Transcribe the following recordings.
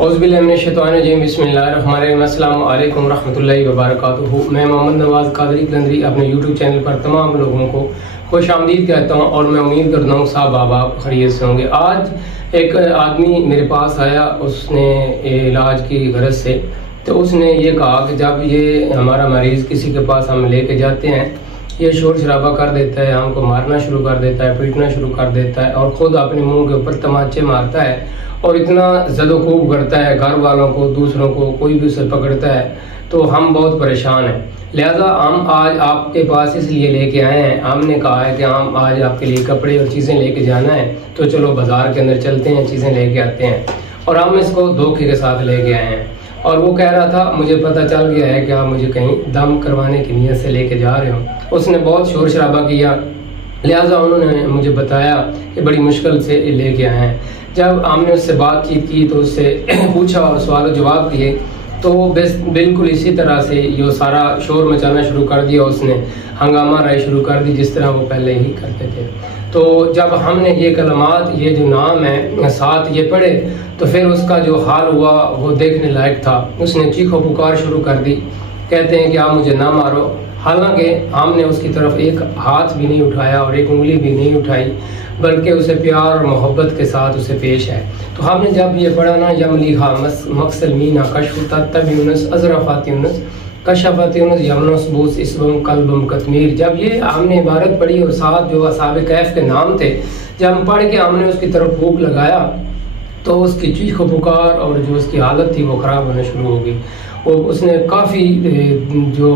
औज़ुबिल्लाहिमिनश्शैतानिर्रजीम बिस्मिल्लाहिर्रहमानिर्रहीम अस्सलामु अलैकुम रहमतुल्लाहि व बरकातुहू। मैं मोहम्मद नवाज़ कादरी कलंदरी अपने यूट्यूब चैनल पर तमाम लोगों को खुश आमदीद कहता हूँ और मैं उम्मीद करता हूँ साहब आप खैरियत से होंगे। आज एक आदमी मेरे पास आया, उसने इलाज की गरज से, तो उसने ये कहा कि जब ये हमारा मरीज़ किसी के पास हम लेके जाते हैं, ये शोर शराबा कर देता है, हमको मारना शुरू कर देता है, पीटना शुरू कर देता है और ख़ुद अपने मुंह के ऊपर तमाचे मारता है और इतना ज़दोख़ूब करता है घर वालों को, दूसरों को, कोई भी उसे पकड़ता है तो हम बहुत परेशान हैं। लिहाजा हम आज आपके पास इसलिए लेके आए हैं। हमने कहा है कि हम आज आपके लिए कपड़े और चीज़ें लेके जाना है, तो चलो बाज़ार के अंदर चलते हैं, चीज़ें लेके आते हैं। और हम इसको धोखे के साथ लेके आए हैं और वो कह रहा था मुझे पता चल गया है कि आप मुझे कहीं दम करवाने की नीयत से लेके जा रहे हो। उसने बहुत शोर शराबा किया, लिहाजा उन्होंने मुझे बताया कि बड़ी मुश्किल से लेके आए हैं। जब हमने उससे बातचीत की तो उससे पूछा और सवाल जवाब दिए, तो बिल्कुल इसी तरह से ये सारा शोर मचाना शुरू कर दिया, उसने हंगामा राय शुरू कर दी जिस तरह वो पहले ही करते थे। तो जब हमने ये कलमात, ये जो नाम है साथ ये पढ़े, तो फिर उसका जो हाल हुआ वो देखने लायक था। उसने चीखो पुकार शुरू कर दी, कहते हैं कि आप मुझे ना मारो। हालांकि हमने उसकी तरफ एक हाथ भी नहीं उठाया और एक उंगली भी नहीं उठाई, बल्कि उसे प्यार और मोहब्बत के साथ उसे पेश है। तो हमने जब ये पढ़ा ना, यमलिहा मक्सल मीना कशफता तब यूनस अजरफात यूनस कशफत यूनस यमनस बूस इसबम कल्बम कतमीर, जब ये हमने इबारत पढ़ी और साथ जो असहाबे कैफ के नाम थे, जब हम पढ़ के हमने उसकी तरफ फूंक लगाया तो उसकी चीख पुकार और जो उसकी हालत थी वो ख़राब होना शुरू हो गई। और उसने काफ़ी जो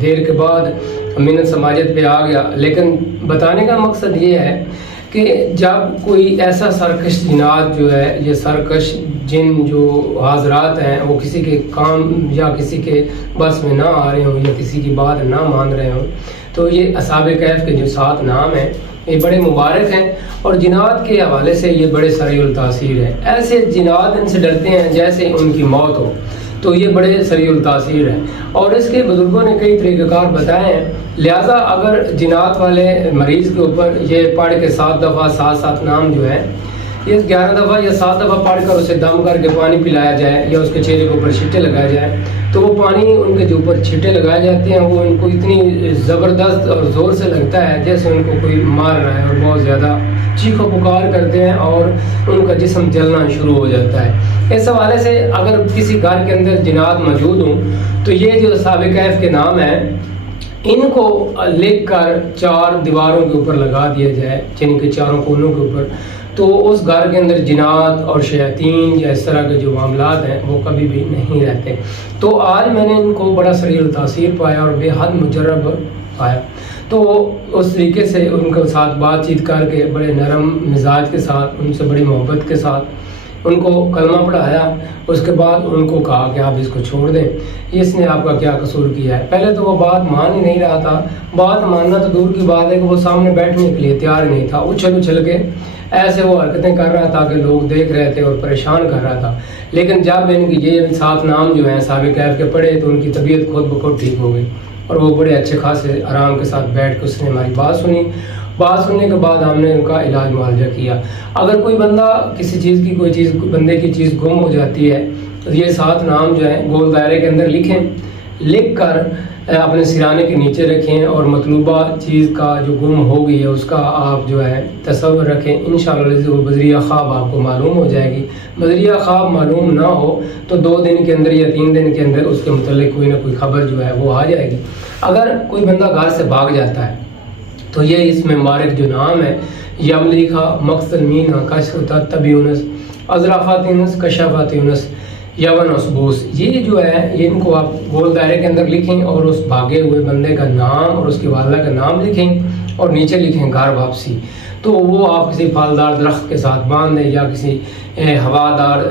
देर के बाद मिन्नत समाजत पे आ गया। लेकिन बताने का मकसद ये है कि जब कोई ऐसा सरकश जिनात जो है, ये सरकश जिन जो हाजरात हैं वो किसी के काम या किसी के बस में ना आ रहे हों या किसी की बात ना मान रहे हों, तो ये असहाबे कैफ के जो 7 नाम हैं ये बड़े मुबारक हैं और जिनात के हवाले से ये बड़े सरीउल तासीर हैं। ऐसे जिनात इनसे डरते हैं जैसे उनकी मौत हो, तो ये बड़े सरीउल तासीर हैं और इसके बुजुर्गों ने कई तरीक़ाकार बताए हैं। लिहाजा अगर जिनात वाले मरीज़ के ऊपर ये पढ़ के 7 दफ़ा 7 नाम जो है, ये 11 दफ़ा या 7 दफ़ा पढ़ कर उसे दम करके पानी पिलाया जाए या उसके चेहरे के ऊपर छींटे लगाए जाए, तो वो पानी उनके जो ऊपर छींटे लगाए जाते हैं वो उनको इतनी ज़बरदस्त और ज़ोर से लगता है जैसे उनको कोई मार रहा है और बहुत ज़्यादा चीखो पुकार करते हैं और उनका जिस्म जलना शुरू हो जाता है। इस हवाले से अगर किसी घर के अंदर जिनात मौजूद हों तो ये जो असहाबे कैफ के नाम हैं इनको लिख कर 4 दीवारों के ऊपर लगा दिया जाए, जिनके चारों कोनों के ऊपर, तो उस घर के अंदर जिनात और शयातीन या इस तरह के जो मामलात हैं वो कभी भी नहीं रहते। तो आज मैंने इनको बड़ा सरीउल तासीर पाया और बेहद मुजर्रब पाया। तो उस तरीके से उनके साथ बातचीत करके बड़े नरम मिजाज के साथ, उनसे बड़ी मोहब्बत के साथ उनको कलमा पढ़ाया। उसके बाद उनको कहा कि आप इसको छोड़ दें, इसने आपका क्या कसूर किया है। पहले तो वो बात मान ही नहीं रहा था, बात मानना तो दूर की बात है कि वो सामने बैठने के लिए तैयार नहीं था। उछल उछल के ऐसे वो हरकतें कर रहा था कि लोग देख रहे थे और परेशान कर रहा था। लेकिन जब इनकी ये 7 नाम जो हैं असहाबे कैफ के पढ़े तो उनकी तबीयत खुद ब खुद ठीक हो गई और वो बड़े अच्छे खासे आराम के साथ बैठ कर उसने हमारी बात सुनी। बात सुनने के बाद हमने उनका इलाज मुआवजा किया। अगर कोई बंदा किसी चीज़ की, कोई चीज़ बंदे की चीज़ गुम हो जाती है तो ये 7 नाम जो है गोल दायरे के अंदर लिखें, लिख कर अपने सिराने के नीचे रखें और मतलूबा चीज़ का जो गुम हो गई है उसका आप जो है तसव्वुर रखें। इंशाअल्लाह वो बज़रिया ख्वाब आपको मालूम हो जाएगी। बज़रिया ख्वाब मालूम ना हो तो 2 दिन के अंदर या 3 दिन के अंदर उसके मुताल्लिक़ कोई ना कोई खबर जो है वो आ जाएगी। अगर कोई बंदा घर से भाग जाता है तो ये इसमें मुबारक जो नाम है, यमलिखा मक्सल मीना कशफता तब यूनस अजराफात यूनस कशफात यूनस यवन उसबूस, ये जो है ये इनको आप गोल दायरे के अंदर लिखें और उस भागे हुए बंदे का नाम और उसकी वालदा का नाम लिखें और नीचे लिखें घर वापसी। तो वो आप किसी फलदार दरख्त के साथ बांध दें या किसी हवादार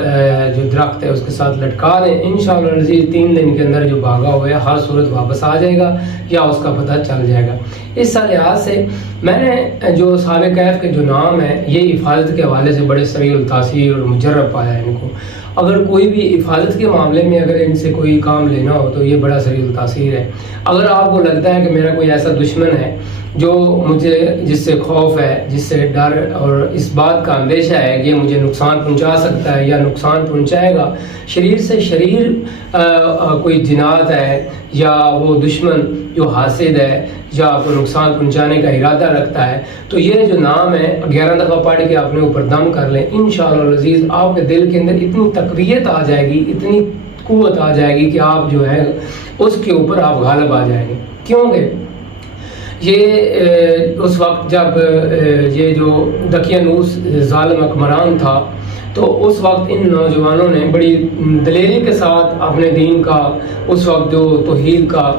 जो दरख्त है उसके साथ लटका दें। इंशाअल्लाह 3 दिन के अंदर जो भागा हुआ है हर सूरत वापस आ जाएगा या उसका पता चल जाएगा। इस लिहाज से मैंने जो असहाबे कैफ के जो नाम है ये हिफाजत के हवाले से बड़े सरीउल तासीर और मुजर्रब पाया है इनको। अगर कोई भी हिफाजत के मामले में अगर इनसे कोई काम लेना हो तो ये बड़ा सरीउल तासीर है। अगर आपको लगता है कि मेरा कोई ऐसा दुश्मन है जो मुझे, जिससे खौफ है, जिससे डर और इस बात का अंदेशा है कि ये मुझे नुकसान پہنچا سکتا ہے یا نقصان پہنچائے گا، شریر سے شریر کوئی جنات ہے یا وہ دشمن جو حاسد ہے یا آپ کو نقصان پہنچانے کا ارادہ رکھتا ہے، تو یہ جو نام ہے 11 دفعہ پڑھ کے اپنے اوپر دم کر لیں، انشاءاللہ العزیز آپ کے دل کے اندر اتنی تقویت آ جائے گی، اتنی قوت آ جائے گی کہ آپ جو ہے اس کے اوپر آپ غالب آ جائیں گے۔ کیونکہ یہ اس وقت جب یہ جو دقیانوس ظالم حکمران تھا، تو اس وقت ان نوجوانوں نے بڑی دلیری کے ساتھ اپنے دین کا اس وقت جو توحید کا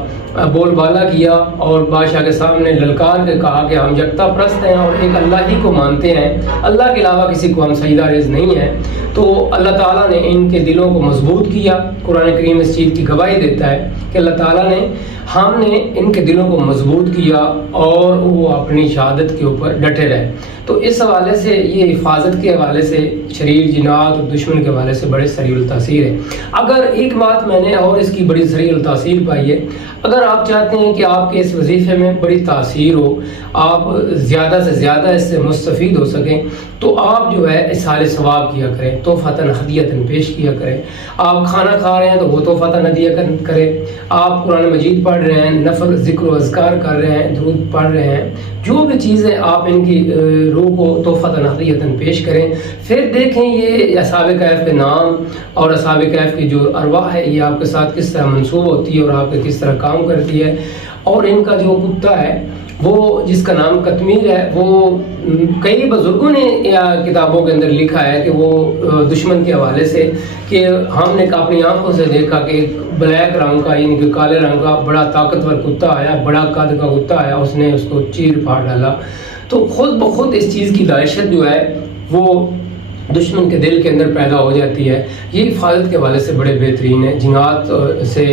بول بالا کیا اور بادشاہ کے سامنے للکار کے کہا کہ ہم یکتا پرست ہیں اور ایک اللہ ہی کو مانتے ہیں، اللہ کے علاوہ کسی کو ہم سجدہ ریز نہیں ہیں۔ تو اللہ تعالیٰ نے ان کے دلوں کو مضبوط کیا۔ قرآن کریم اس چیز کی گواہی دیتا ہے کہ اللہ تعالیٰ نے ہم نے ان کے دلوں کو مضبوط کیا اور وہ اپنی شہادت کے اوپر ڈٹے رہے۔ تو اس حوالے سے یہ حفاظت کے حوالے سے شریر جنات اور دشمن کے حوالے سے بڑے سریع التاثیر ہے۔ اگر ایک بات میں نے اور اس کی بڑی سریع التاثیر پائی ہے، اگر آپ چاہتے ہیں کہ آپ کے اس وظیفے میں بڑی تاثیر ہو، آپ زیادہ سے زیادہ اس سے مستفید ہو سکیں، تو آپ جو ہے اصحال ثواب کیا کریں، تحفۃ ہدیۃ پیش کیا کریں۔ آپ کھانا کھا رہے ہیں تو وہ تحفۃ ہدیہ کریں، آپ قرآن مجید پڑھ رہے ہیں، نفل ذکر و اذکار کر رہے ہیں، درود پڑھ رہے ہیں، جو بھی چیزیں آپ ان کی روح کو تحفۃ ہدیۃ پیش کریں۔ پھر دیکھیں یہ اصحاب کہف کے نام اور اصحاب کہف کی جو ارواح ہے یہ آپ کے ساتھ کس طرح منسوب ہوتی ہے اور آپ کے کس طرح کام کرتی ہے۔ اور ان کا جو کتا ہے وہ جس کا نام قطمیر ہے، وہ کئی بزرگوں نے کتابوں کے اندر لکھا ہے کہ وہ دشمن کے حوالے سے کہ ہم نے اپنی آنکھوں سے دیکھا کہ ایک بلیک رنگ کا یعنی کہ کالے رنگ کا بڑا طاقتور کتا آیا، بڑا قد کا کتا آیا، اس نے اس کو چیر پھاڑ ڈالا۔ تو خود بخود اس چیز کی دہشت جو ہے وہ دشمن کے دل کے اندر پیدا ہو جاتی ہے۔ یہ حفاظت کے حوالے سے بڑے بہترین ہیں۔ جنات سے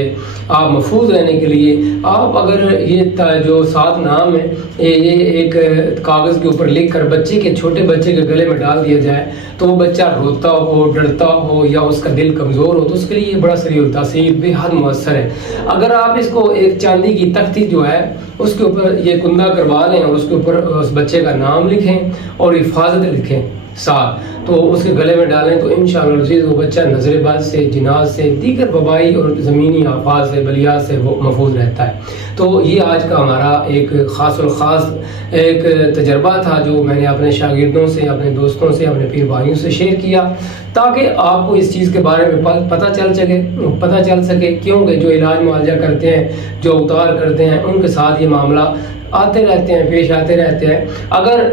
آپ محفوظ رہنے کے لیے آپ اگر یہ جو 7 نام ہے یہ ایک کاغذ کے اوپر لکھ کر چھوٹے بچے کے گلے میں ڈال دیا جائے تو وہ بچہ روتا ہو، ڈرتا ہو یا اس کا دل کمزور ہو تو اس کے لیے یہ بڑا سریع التاثیر بے حد مؤثر ہے۔ اگر آپ اس کو ایک چاندی کی تختی جو ہے اس کے اوپر یہ کندہ کروا لیں اور اس کے اوپر اس بچے کا نام لکھیں اور حفاظت لکھیں ساتھ، تو اس کے گلے میں ڈالیں تو انشاءاللہ العزیز وہ بچہ نظر بد سے، جنات سے، دیگر وبائی اور زمینی آفات سے، بلیات سے وہ محفوظ رہتا ہے۔ تو یہ آج کا ہمارا ایک خاص الخاص ایک تجربہ تھا جو میں نے اپنے شاگردوں سے، اپنے دوستوں سے، اپنے پیر بھائیوں سے شیئر کیا تاکہ آپ کو اس چیز کے بارے میں پتہ چل سکے کیونکہ جو علاج معالجہ کرتے ہیں، جو اوتار کرتے ہیں، ان کے ساتھ یہ معاملہ آتے رہتے ہیں، پیش آتے رہتے ہیں۔ اگر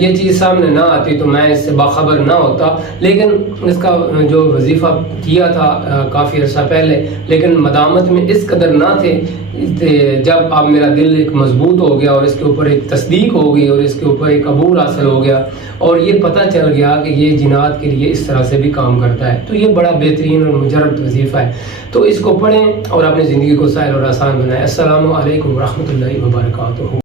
یہ چیز سامنے نہ آتی تو میں اس سے باخبر نہ ہوتا، لیکن اس کا جو وظیفہ کیا تھا کافی عرصہ پہلے، لیکن مدامت میں اس قدر نہ تھے۔ جب اب میرا دل ایک مضبوط ہو گیا اور اس کے اوپر ایک تصدیق ہو گئی اور اس کے اوپر ایک عبور حاصل ہو گیا اور یہ پتہ چل گیا کہ یہ جنات کے لیے اس طرح سے بھی کام کرتا ہے، تو یہ بڑا بہترین اور مجرب وظیفہ ہے۔ تو اس کو پڑھیں اور اپنی زندگی کو سہل اور آسان بنائیں۔ السلام علیکم ورحمۃ اللہ وبرکاتہ۔